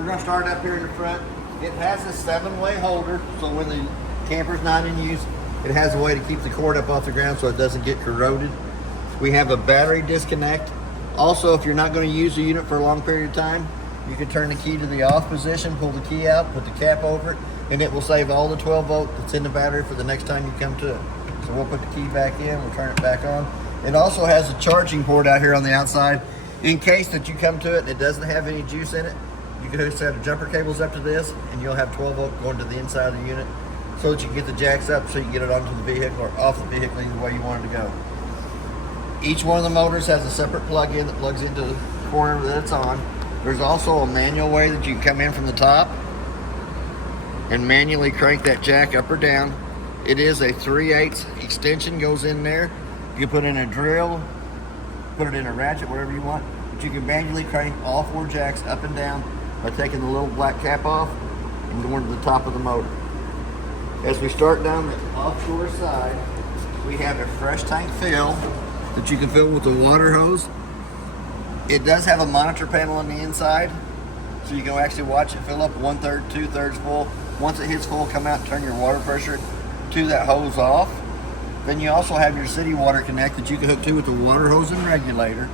We're going to start up here in the front. It has a 7-way holder, so when the camper's not in use, it has a way to keep the cord up off the ground so it doesn't get corroded. We have a battery disconnect. Also, if you're not going to use the unit for a long period of time, you can turn the key to the off position, pull the key out, put the cap over it, and it will save all the 12 volt that's in the battery for the next time you come to it. So we'll put the key back in, we'll turn it back on. It also has a charging port out here on the outside. In case that you come to it and it doesn't have any juice in it, you can just set the jumper cables up to this and you'll have 12 volt going to the inside of the unit so that you can get the jacks up so you can get it onto the vehicle or off the vehicle either way you want it to go. Each one of the motors has a separate plug-in that plugs into the corner that it's on. There's also a manual way that you can come in from the top and manually crank that jack up or down. It is a 3/8 extension goes in there. You can put in a drill, put it in a ratchet, whatever you want, but you can manually crank all 4 jacks up and down by taking the little black cap off and going to the top of the motor. As we start down the offshore side, we have a fresh tank fill that you can fill with the water hose. It does have a monitor panel on the inside, so you can actually watch it fill up 1/3, 2/3 full. Once it hits full, come out and turn your water pressure to that hose off. Then you also have your city water connect that you can hook to with the water hose and regulator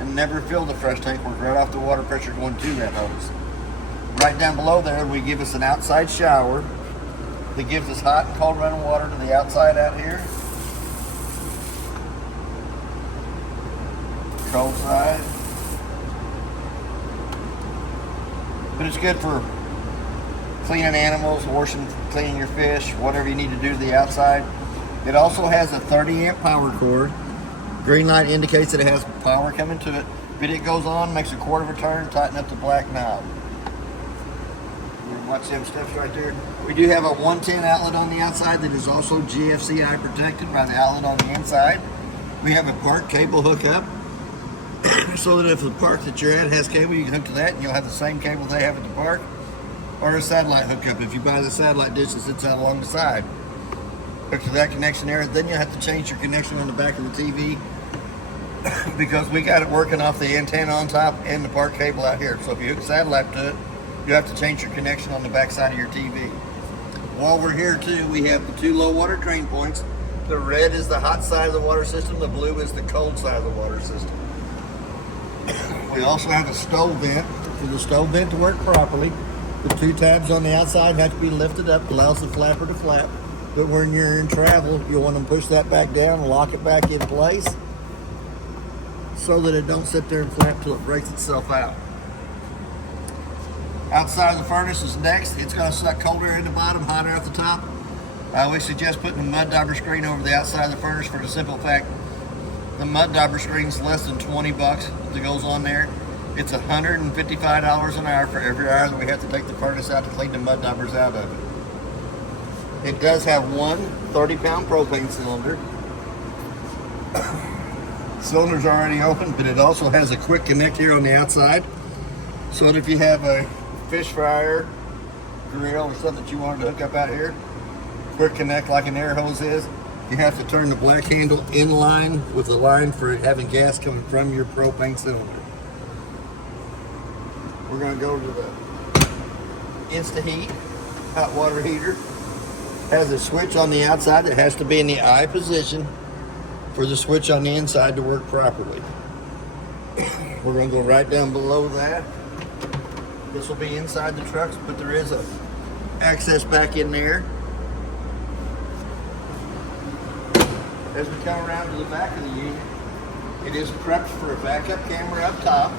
and never fill the fresh tank, work right off the water pressure going to that hose. Right down below there, we give us an outside shower that gives us hot and cold running water to the outside out here. Cold side. But it's good for cleaning animals, washing, cleaning your fish, whatever you need to do to the outside. It also has a 30 amp power cord. Green light indicates that it has power coming to it. But it goes on, makes a quarter of a turn, tighten up the black knob. Watch them steps right there. We do have a 110 outlet on the outside that is also GFCI protected by the outlet on the inside. We have a park cable hookup so that if the park that you're at has cable, you can hook to that and you'll have the same cable they have at the park, or a satellite hookup if you buy the satellite dish that sits out along the side. Hook to that connection there, then you'll have to change your connection on the back of the TV because we got it working off the antenna on top and the park cable out here. So if you hook satellite to it, you have to change your connection on the back side of your TV. While we're here too, we have the 2 low water drain points. The red is the hot side of the water system, the blue is the cold side of the water system. We also have a stove vent. For the stove vent to work properly, the 2 tabs on the outside have to be lifted up, allows the flapper to flap. But when you're in travel, you'll want to push that back down and lock it back in place so that it don't sit there and flap till it breaks itself out. Outside of the furnace is next. It's going to suck cold air in the bottom, hot air at the top. We suggest putting a mud dauber screen over the outside of the furnace for the simple fact the mud dauber screen is less than 20 bucks that goes on there. It's $155 an hour for every hour that we have to take the furnace out to clean the mud daubers out of it. It does have one 30-pound propane cylinder. Cylinder's already open, but it also has a quick connect here on the outside. So that if you have a fish fryer, grill, or something that you wanted to hook up out here, quick connect like an air hose is. You have to turn the black handle in line with the line for having gas coming from your propane cylinder. We're going to go to the Insta-Heat hot water heater. Has a switch on the outside that has to be in the I position for the switch on the inside to work properly. We're going to go right down below that. This will be inside the trucks, but there is a access back in there. As we come around to the back of the unit, it is prepped for a backup camera up top.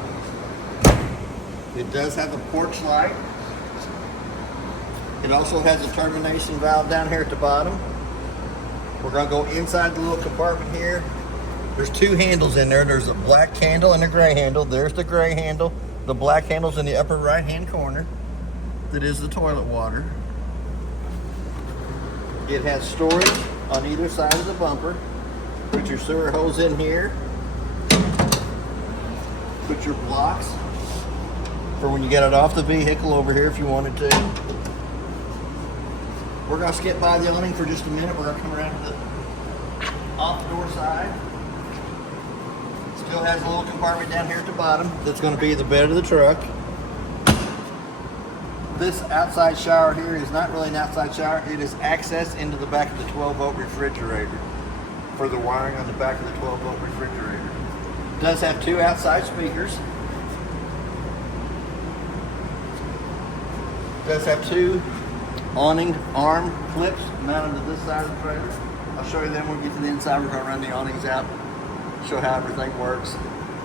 It does have a porch light. It also has a termination valve down here at the bottom. We're going to go inside the little compartment here. There's 2 handles in there. There's a black handle and a gray handle. There's the gray handle. The black handle's in the upper right-hand corner. That is the toilet water. It has storage on either side of the bumper. Put your sewer hose in here. Put your blocks for when you get it off the vehicle over here if you wanted to. We're going to skip by the awning for just a minute. We're going to come around to the off-door side. Still has a little compartment down here at the bottom that's going to be the bed of the truck. this outside shower here is not really an outside shower. It is access into the back of the 12-volt refrigerator for the wiring on the back of the 12-volt refrigerator. It does have 2 outside speakers. It does have 2 awning arm clips mounted to this side of the trailer. I'll show you them when we get to the inside. We're going to run the awnings out, show how everything works.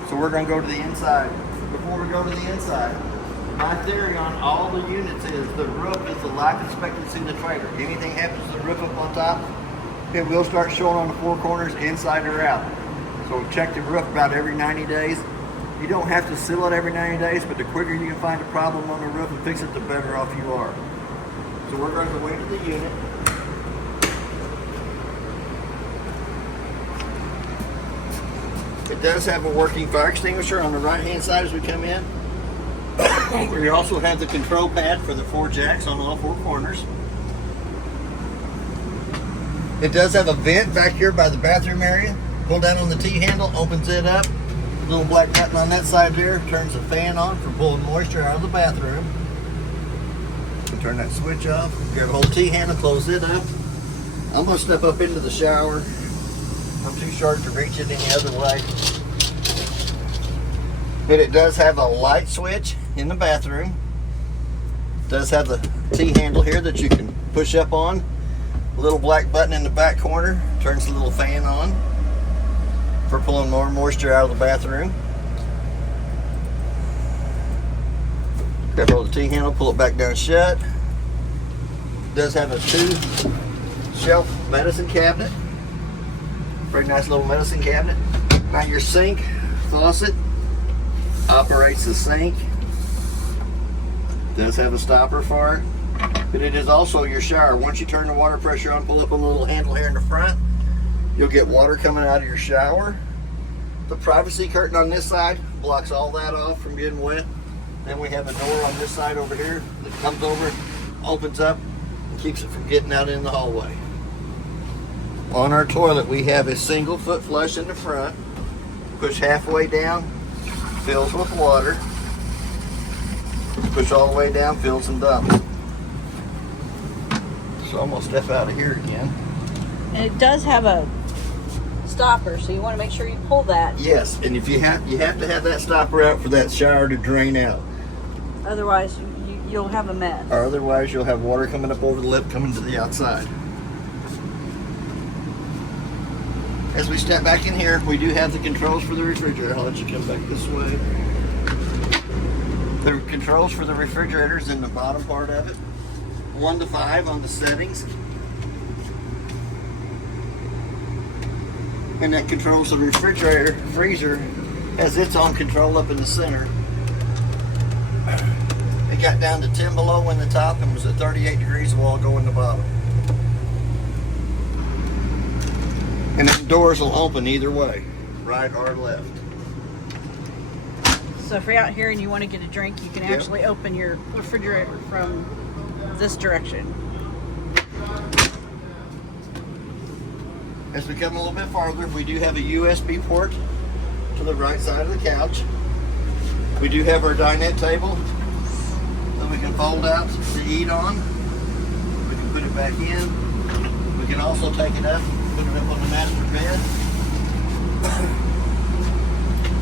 So we're going to go to the inside. Before we go to the inside, my theory on all the units is the roof is the life expectancy of the trailer. Anything happens to the roof up on top, it will start showing on the 4 corners, inside or out. So check the roof about every 90 days. You don't have to seal it every 90 days, but the quicker you can find a problem on the roof and fix it, the better off you are. So we're going to go into the unit. It does have a working fire extinguisher on the right hand side as we come in. We also have the control pad for the 4 jacks on all 4 corners. It does have a vent back here by the bathroom area. Pull down on the T-handle, opens it up. Little black button on that side there turns the fan on for pulling moisture out of the bathroom. Turn that switch off. Grab a hold of the T-handle, close it up. I'm going to step up into the shower. I'm too short to reach it any other way. But it does have a light switch in the bathroom. It does have the T-handle here that you can push up on. A little black button in the back corner turns the little fan on for pulling more moisture out of the bathroom. Grab hold of the T-handle, pull it back down shut. It does have a 2-shelf medicine cabinet. Very nice little medicine cabinet. Now your sink faucet operates the sink. Does have a stopper for it. But it is also your shower. Once you turn the water pressure on, pull up on the little handle here in the front, you'll get water coming out of your shower. The privacy curtain on this side blocks all that off from getting wet. Then we have a door on this side over here that comes over, opens up, and keeps it from getting out in the hallway. On our toilet, we have a single foot flush in the front. Push halfway down, fills with water. Push all the way down, fills and dumps. So I'm gonna step out of here again. And it does have a stopper, so you want to make sure you pull that. Yes, and if you have to have that stopper out for that shower to drain out. Otherwise, you'll have a mess. Or otherwise, you'll have water coming up over the lip, coming to the outside. As we step back in here, we do have the controls for the refrigerator. I'll let you come back this way. The controls for the refrigerator is in the bottom part of it. 1 to 5 on the settings. And that controls the refrigerator. Freezer has its own control up in the center. It got down to 10 below in the top and was at 38 degrees while going in the bottom. And the doors will open either way, right or left. So if you're out here and you want to get a drink, you can actually open your refrigerator from this direction. As we come a little bit farther, we do have a USB port to the right side of the couch. We do have our dinette table that we can fold out to eat on. We can put it back in. We can also take it up, put it up on the master bed.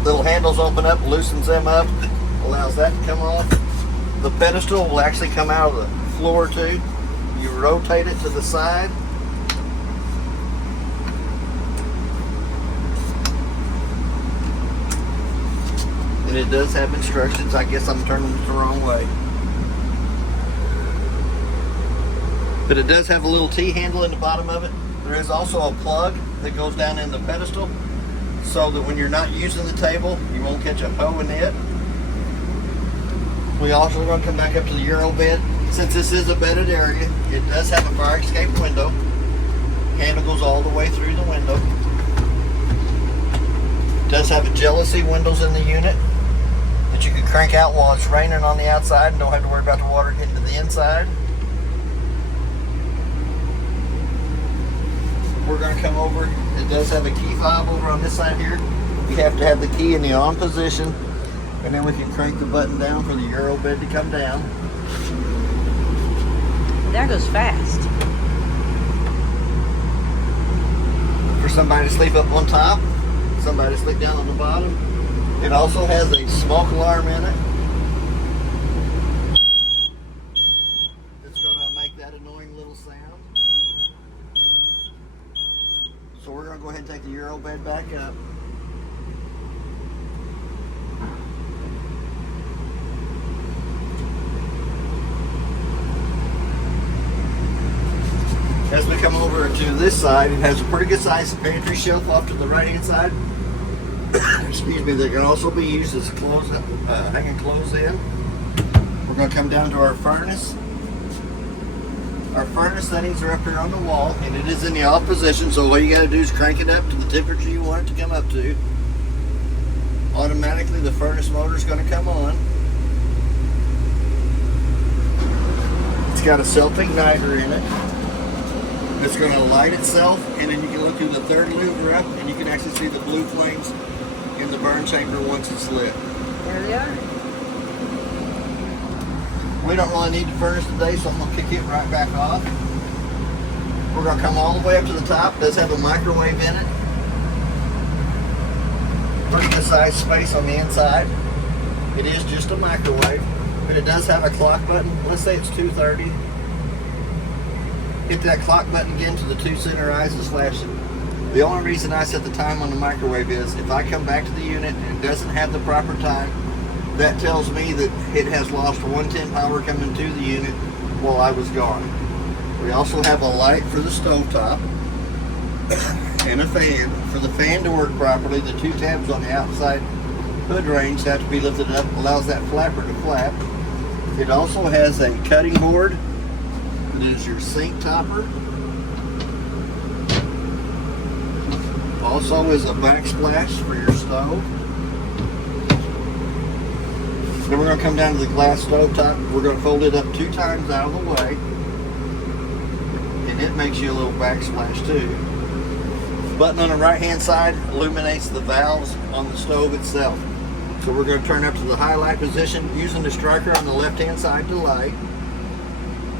Little handles open up, loosens them up, allows that to come off. The pedestal will actually come out of the floor too. You rotate it to the side. And it does have instructions. I guess I'm turning it the wrong way. But it does have a little T-handle in the bottom of it. There is also a plug that goes down in the pedestal so that when you're not using the table, you won't catch a hoe in it. We also are going to come back up to the Euro bed. Since this is a bedded area, it does have a fire escape window. Handle goes all the way through the window. It does have a jealousy windows in the unit that you can crank out while it's raining on the outside and don't have to worry about the water getting to the inside. We're going to come over. It does have a key fob over on this side here. You have to have the key in the on position, and then we can crank the button down for the Euro bed to come down. That goes fast. For somebody to sleep up on top, somebody to sleep down on the bottom. It also has a smoke alarm in it. It's going to make that annoying little sound. So we're going to go ahead and take the Euro bed back up. As we come over to this side, it has a pretty good sized pantry shelf off to the right hand side. Excuse me, they can also be used as clothes, hanging clothes in. We're going to come down to our furnace. Our furnace settings are up here on the wall, and it is in the off position, so all you got to do is crank it up to the temperature you want it to come up to. Automatically the furnace motor is going to come on. It's got a self-igniter in it. It's going to light itself, and then you can look through the third louver up, and you can actually see the blue flames in the burn chamber once it's lit. There they are. We don't really need the furnace today, so I'm going to kick it right back off. We're going to come all the way up to the top. It does have a microwave in it. Pretty good sized space on the inside. It is just a microwave, but it does have a clock button. Let's say it's 2:30. Hit that clock button again to the two center eyes is flashing. The only reason I set the time on the microwave is if I come back to the unit and it doesn't have the proper time, that tells me that it has lost 110 power coming to the unit while I was gone. We also have a light for the stovetop and a fan. For the fan to work properly, the two tabs on the outside hood range have to be lifted up, allows that flapper to flap. It also has a cutting board. It is your sink topper. Also is a backsplash for your stove. Then we're going to come down to the glass stove top. We're going to fold it up 2 times out of the way. And it makes you a little backsplash too. The button on the right hand side illuminates the valves on the stove itself. So we're going to turn up to the highlight position using the striker on the left hand side to light.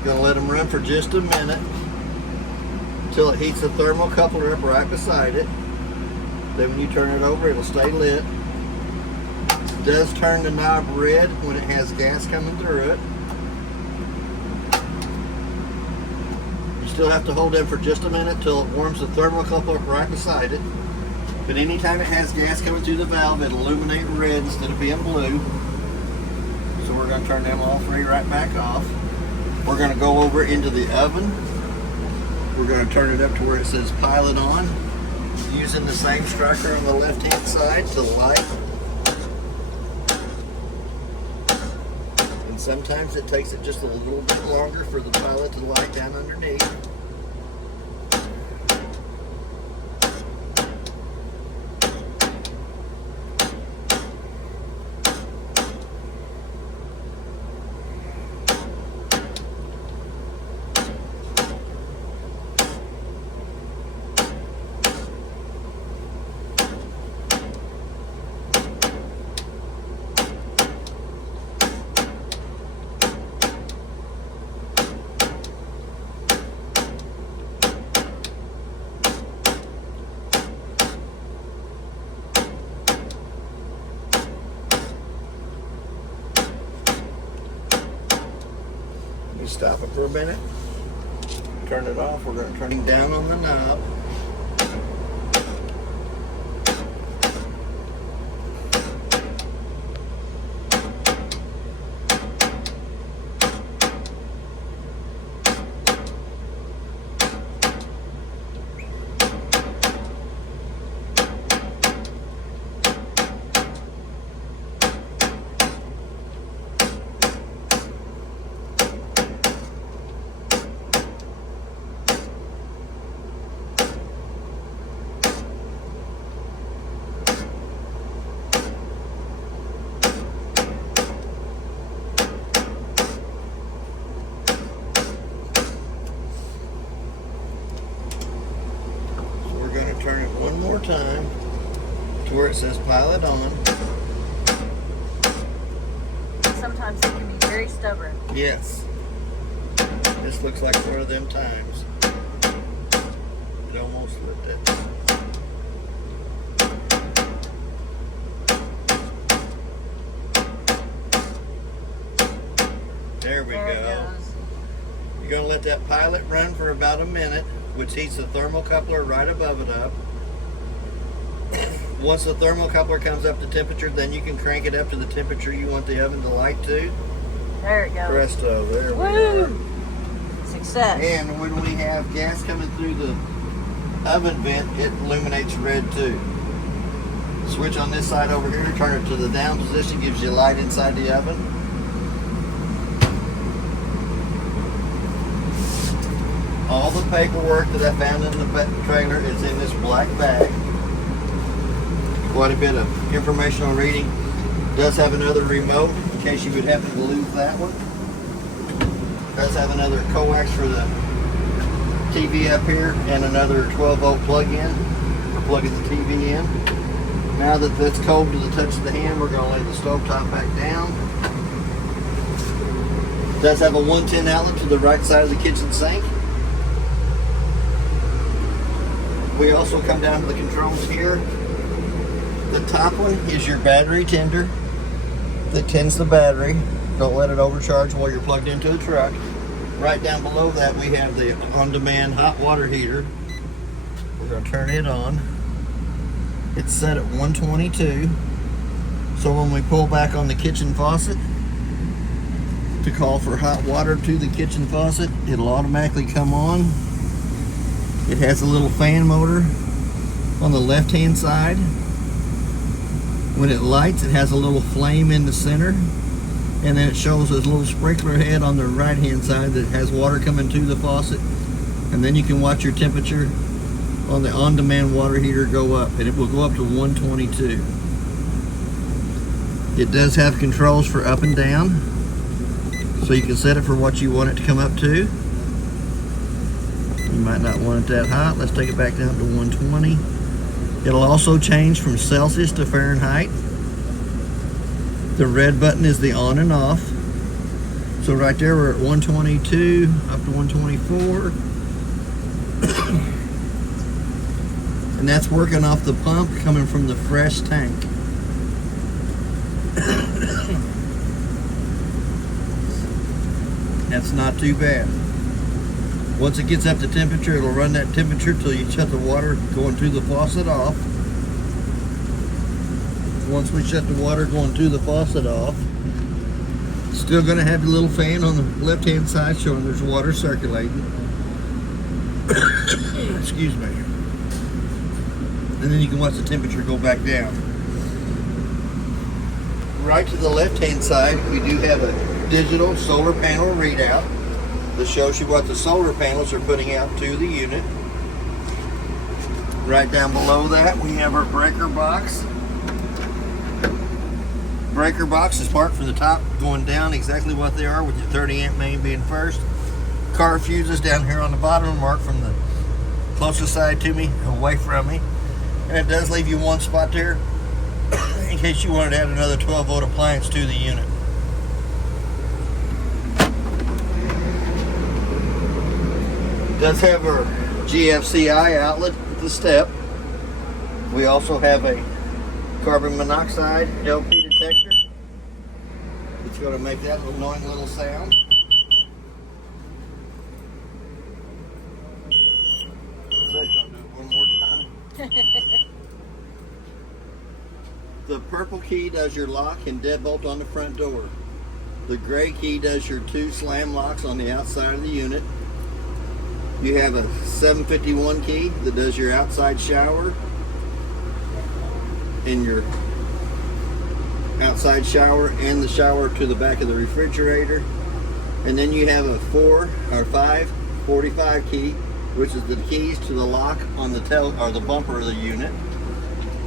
Going to let them run for just a minute until it heats the thermocoupler up right beside it. Then when you turn it over, it'll stay lit. It does turn the knob red when it has gas coming through it. You still have to hold it for just a minute till it warms the thermocouple up right beside it. But anytime it has gas coming through the valve, it'll illuminate red instead of being blue. So we're going to turn them all 3 right back off. We're going to go over into the oven. We're going to turn it up to where it says pilot on, using the same striker on the left hand side to light. And sometimes it takes it just a little bit longer for the pilot to light down underneath. Stop it for a minute, turn it off. We're going to turn it down on the knob. Turn it one more time to where it says pilot on. Sometimes it can be very stubborn. Yes. This looks like one of them times. It almost lit that. There we go. You're going to let that pilot run for about a minute, which heats the thermocoupler right above it up. Once the thermocoupler comes up to temperature, then you can crank it up to the temperature you want the oven to light to. There it goes. Presto, there we Woo! are. Success. And when we have gas coming through the oven vent, it illuminates red too. Switch on this side over here, turn it to the down position, gives you light inside the oven. All the paperwork that I found in the trailer is in this black bag. Quite a bit of informational reading. It does have another remote in case you would happen to lose that one. It does have another coax for the TV up here and another 12 volt plug-in for plugging the TV in. Now that that's cold to the touch of the hand, we're going to lay the stove top back down. It does have a 110 outlet to the right side of the kitchen sink. We also come down to the controls here. The top one is your battery tender that tends the battery. Don't let it overcharge while you're plugged into the truck. Right down below that we have the on-demand hot water heater. We're going to turn it on. It's set at 122. So when we pull back on the kitchen faucet to call for hot water to the kitchen faucet, it'll automatically come on. It has a little fan motor on the left-hand side. When it lights, it has a little flame in the center, and then it shows this little sprinkler head on the right-hand side that has water coming to the faucet, and then you can watch your temperature on the on-demand water heater go up, and it will go up to 122. It does have controls for up and down, so you can set it for what you want it to come up to. You might not want it that hot. Let's take it back down to 120. It'll also change from Celsius to Fahrenheit. The red button is the on and off. So right there we're at 122 up to 124. And that's working off the pump coming from the fresh tank. That's not too bad. Once it gets up to temperature, it'll run that temperature till you shut the water going to the faucet off. Once we shut the water going to the faucet off, still going to have a little fan on the left-hand side showing there's water circulating. Excuse me. And then you can watch the temperature go back down. Right to the left-hand side, we do have a digital solar panel readout that shows you what the solar panels are putting out to the unit. Right down below that, we have our breaker box. Breaker box is marked from the top going down exactly what they are, with your 30 amp main being first. Car fuses down here on the bottom marked from the closest side to me, away from me. And it does leave you one spot there in case you wanted to add another 12 volt appliance to the unit. It does have our GFCI outlet at the step. We also have a carbon monoxide LP detector. It's going to make that annoying little sound. That's going to do it one more time. The purple key does your lock and deadbolt on the front door. The gray key does your 2 slam locks on the outside of the unit. You have a 751 key that does your outside shower and your outside shower and the shower to the back of the refrigerator. And then you have a 545 key, which is the keys to the lock on the the bumper of the unit.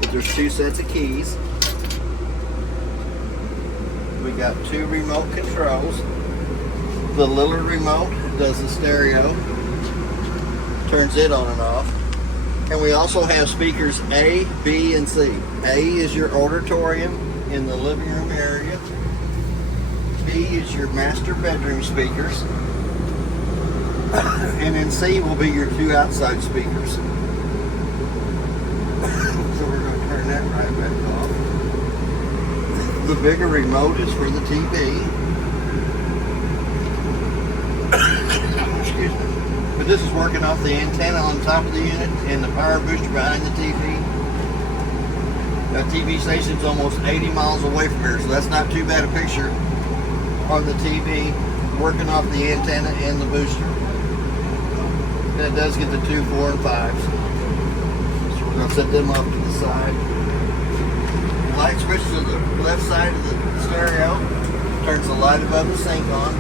But there's 2 sets of keys. We got 2 remote controls. The little remote does the stereo, turns it on and off. And we also have speakers A, B, and C. A is your auditorium in the living room area. B is your master bedroom speakers. And then C will be your 2 outside speakers. So we're going to turn that right back off. The bigger remote is for the TV. Excuse me. But this is working off the antenna on top of the unit and the power booster behind the TV. That TV station's almost 80 miles away from here, so that's not too bad a picture on the TV working off the antenna and the booster. And it does get the 2, 4, and 5s. So we're going to set them off to the side. The light switch to the left side of the stereo turns the light above the sink on.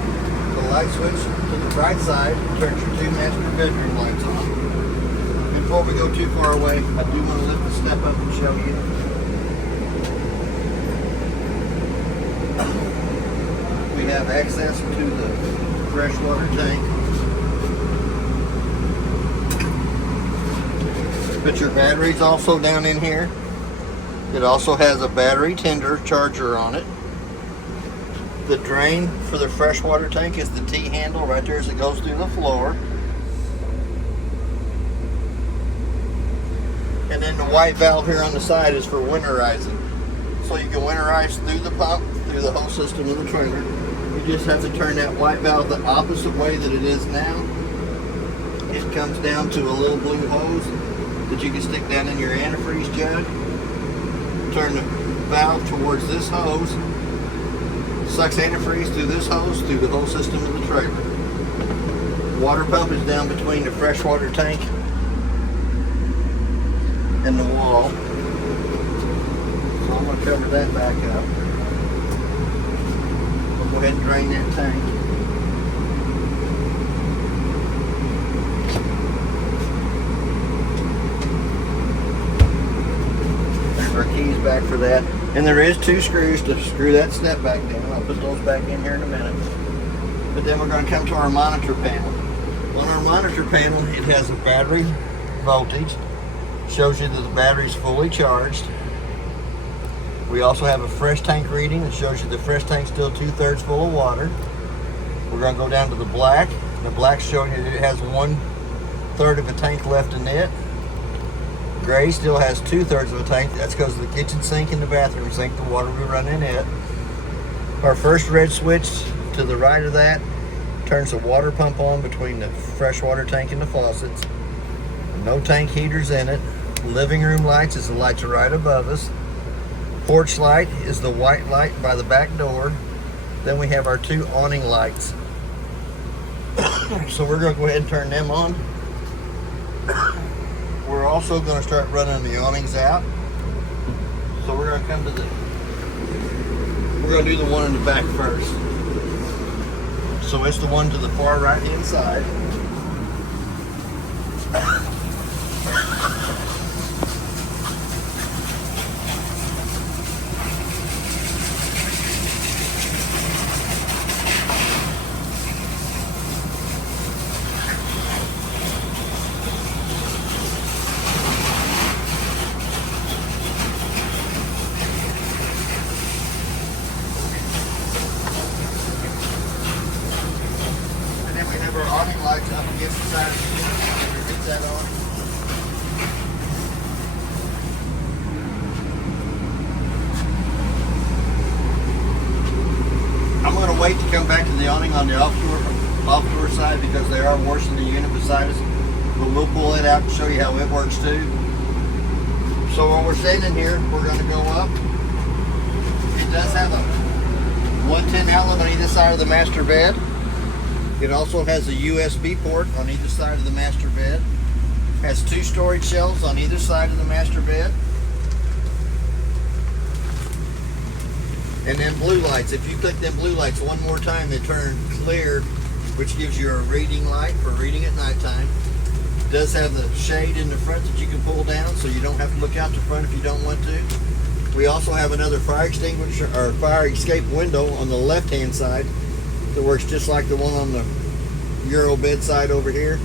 The light switch to the right side turns your 2 master bedroom lights on. Before we go too far away, I do want to lift the step up and show you. We have access to the freshwater tank. But your battery's also down in here. It also has a battery tender charger on it. The drain for the freshwater tank is the T-handle right there as it goes through the floor. And then the white valve here on the side is for winterizing. So you can winterize through the pump, through the whole system of the trailer. You just have to turn that white valve the opposite way that it is now. It comes down to a little blue hose that you can stick down in your antifreeze jug. Turn the valve towards this hose. Sucks antifreeze through this hose, through the whole system of the trailer. Water pump is down between the freshwater tank and the wall. So I'm going to cover that back up. We'll go ahead and drain that tank. Our keys back for that. And there is 2 screws to screw that step back down. I'll put those back in here in a minute. But then we're going to come to our monitor panel. On our monitor panel, it has a battery voltage. Shows you that the battery's fully charged. We also have a fresh tank reading that shows you the fresh tank's still 2/3 full of water. We're going to go down to the black. The black's showing you that it has 1/3 of a tank left in it. Gray still has 2/3 of a tank. That's because of the kitchen sink and the bathroom sink, the water we run in it. Our first red switch to the right of that turns the water pump on between the freshwater tank and the faucets. No tank heaters in it. Living room lights is the lights right above us. Porch light is the white light by the back door. Then we have our 2 awning lights. So we're going to go ahead and turn them on. We're also going to start running the awnings out. So we're going to come to we're going to do the one in the back first. So it's the one to the far right hand side. Awning lights up against the side of the unit. Get that on. I'm going to wait to come back to the awning on the off-door side because they are washing the unit beside us. But we'll pull it out and show you how it works too. So while we're standing here, we're going to go up. It does have a 110 outlet on either side of the master bed. It also has a USB port on either side of the master bed. Has 2 storage shelves on either side of the master bed. And then blue lights. If you click them blue lights one more time, they turn clear, which gives you a reading light for reading at nighttime. It does have the shade in the front that you can pull down, so you don't have to look out the front if you don't want to. We also have another fire extinguisher or fire escape window on the left-hand side that works just like the one on the Euro bedside over here.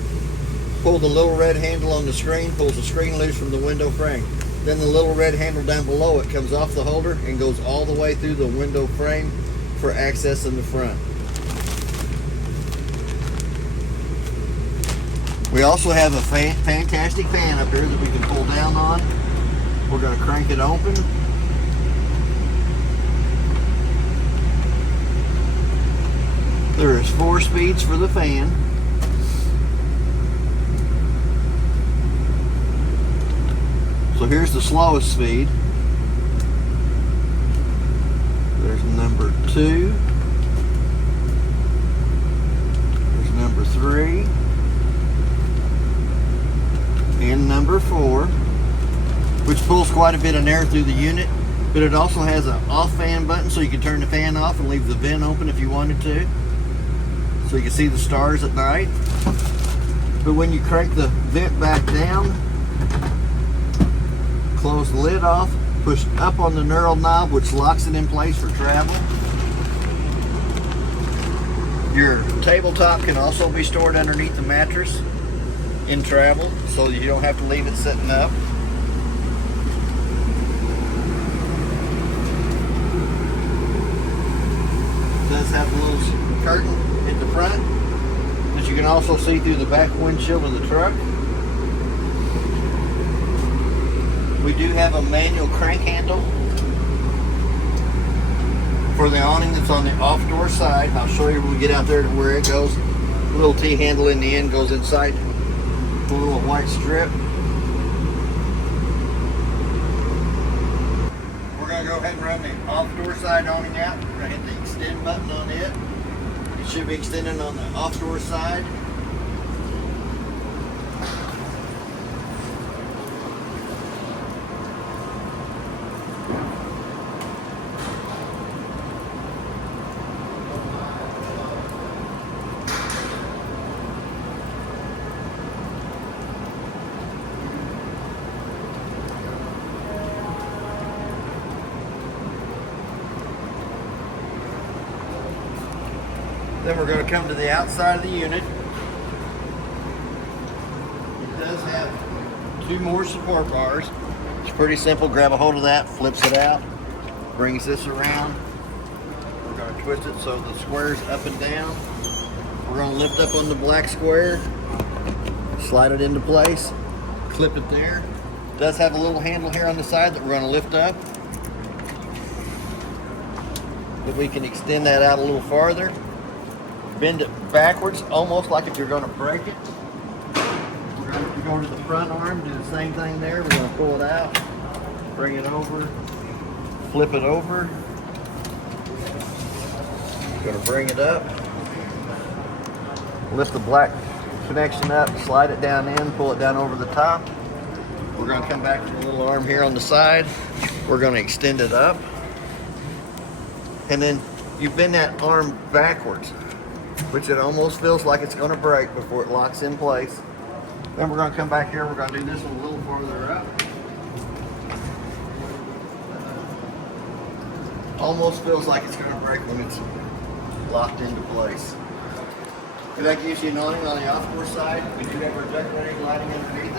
Pull the little red handle on the screen, pulls the screen loose from the window frame. Then the little red handle down below it comes off the holder and goes all the way through the window frame for access in the front. We also have a fantastic fan up here that we can pull down on. We're going to crank it open. There is 4 speeds for the fan. So here's the slowest speed. There's number 2. There's number 3. And number 4, which pulls quite a bit of air through the unit, but it also has an off fan button, so you can turn the fan off and leave the vent open if you wanted to, so you can see the stars at night. But when you crank the vent back down, close the lid off, push up on the knurled knob, which locks it in place for travel. Your tabletop can also be stored underneath the mattress in travel, so you don't have to leave it sitting up. It does have a little curtain at the front that you can also see through the back windshield of the truck. We do have a manual crank handle for the awning that's on the off door side. I'll show you when we get out there to where it goes. The little T-handle in the end goes inside the little white strip. We're going to go ahead and run the off door side awning out. We're going to hit the extend button on it. It should be extending on the off door side. Then we're going to come to the outside of the unit. It does have 2 more support bars. It's pretty simple. Grab a hold of that, flips it out, brings this around. We're going to twist it so the square's up and down. We're going to lift up on the black square, slide it into place, clip it there. It does have a little handle here on the side that we're going to lift up. But we can extend that out a little farther. Bend it backwards, almost like if you're going to break it. We're going to go to the front arm, do the same thing there. We're going to pull it out, bring it over, flip it over. We're going to bring it up, lift the black connection up, slide it down in, pull it down over the top. We're going to come back to the little arm here on the side. We're going to extend it up. And then you bend that arm backwards, which it almost feels like it's going to break before it locks in place. Then we're going to come back here. We're going to do this one a little farther up. Almost feels like it's going to break when it's locked into place. And that gives you an awning on the off-door side. We do have our decorating lighting underneath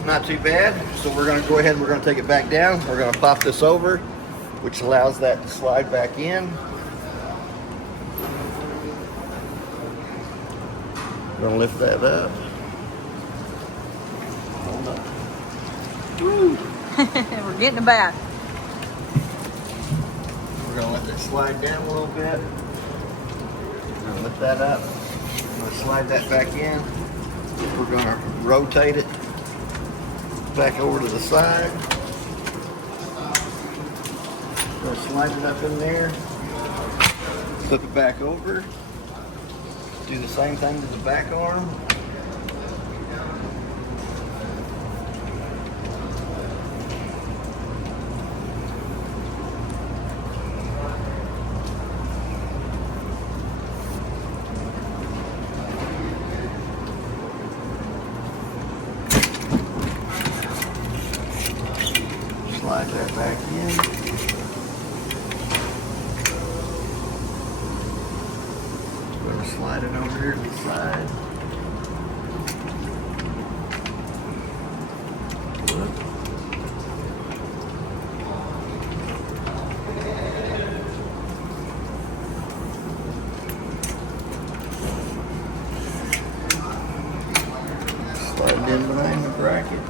it. Not too bad. So we're going to go ahead and we're going to take it back down. We're going to pop this over, which allows that to slide back in. We're going to lift that up. Hold up. Woo. We're getting it back. We're going to let that slide down a little bit. We're going to lift that up. We're going to slide that back in. We're going to rotate it back over to the side. We're going to slide it up in there. Flip it back over. Do the same thing to the back arm. Slide that back in. Slide it over here to the side. bracket.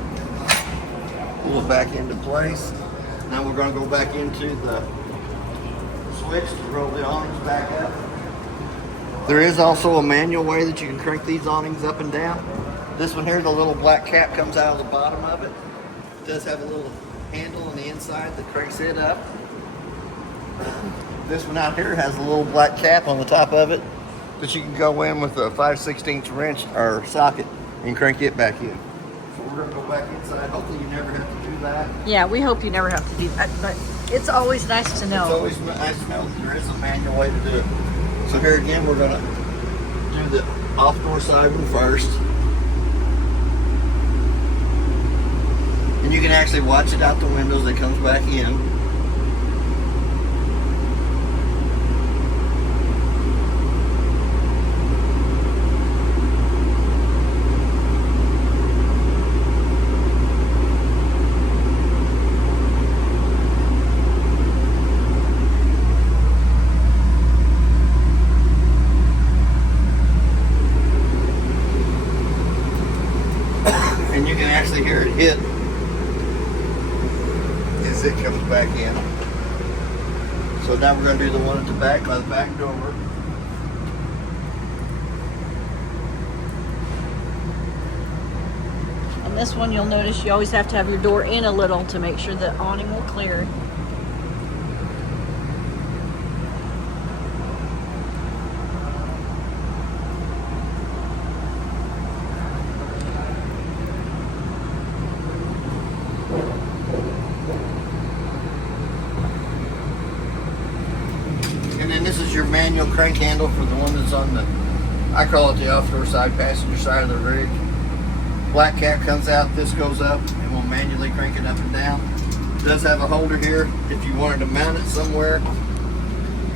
Pull it back into place. Now we're going to go back into the switch to roll the awnings back up. There is also a manual way that you can crank these awnings up and down. This one here, the little black cap comes out of the bottom of it. It does have a little handle on the inside that cranks it up. This one out here has a little black cap on the top of it that you can go in with a 5/16 wrench or socket and crank it back in. So we're gonna go back inside. Hopefully you never have to do that. Yeah, we hope you never have to do that, but it's always nice to know. It's always nice to know that there is a manual way to do it. So here again, we're gonna do the off-door side one first. And you can actually watch it out the windows. It comes back in. And you can actually hear it hit as it comes back in. So now we're going to do the one at the back by the back door. And this one, you'll notice you always have to have your door in a little to make sure the awning will clear. And then this is your manual crank handle for the one that's on the, I call it the off-door side, passenger side of the rig. Black cap comes out, this goes up, and we'll manually crank it up and down. It does have a holder here if you wanted to mount it somewhere.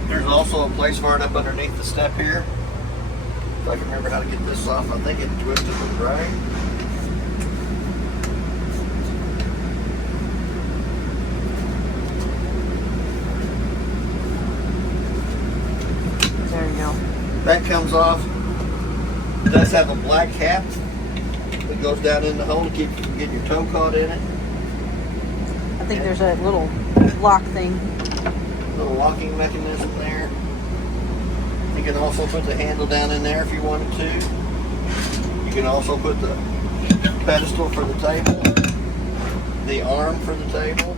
There's also a place for it up underneath the step here. If I can remember how to get this off, I think it twisted to the right. There you go. That comes off. It does have a black cap that goes down in the hole to keep you from getting your toe caught in it. I think there's a little lock thing. Little locking mechanism there. You can also put the handle down in there if you wanted to. You can also put the pedestal for the table, the arm for the table,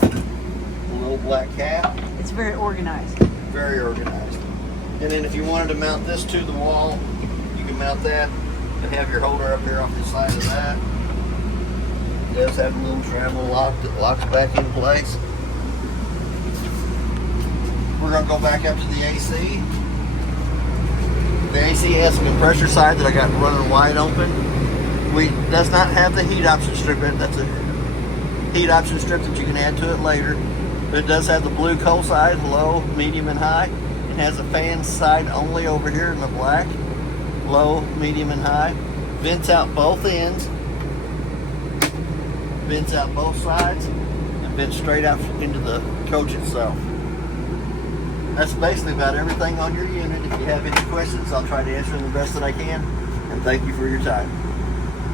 the little black cap. It's very organized. Very organized. And then if you wanted to mount this to the wall, you can mount that and have your holder up here off the side of that. It does have a little travel lock that locks back in place. We're going to go back up to the AC. The AC has a compressor side that I got running wide open. Does not have the heat option strip in it. That's a heat option strip that you can add to it later. But it does have the blue cold side, low, medium, and high. It has a fan side only over here in the black. Low, medium, and high. Vents out both ends. Vents out both sides. And vents straight out into the coach itself. That's basically about everything on your unit. If you have any questions, I'll try to answer them the best that I can. And thank you for your time.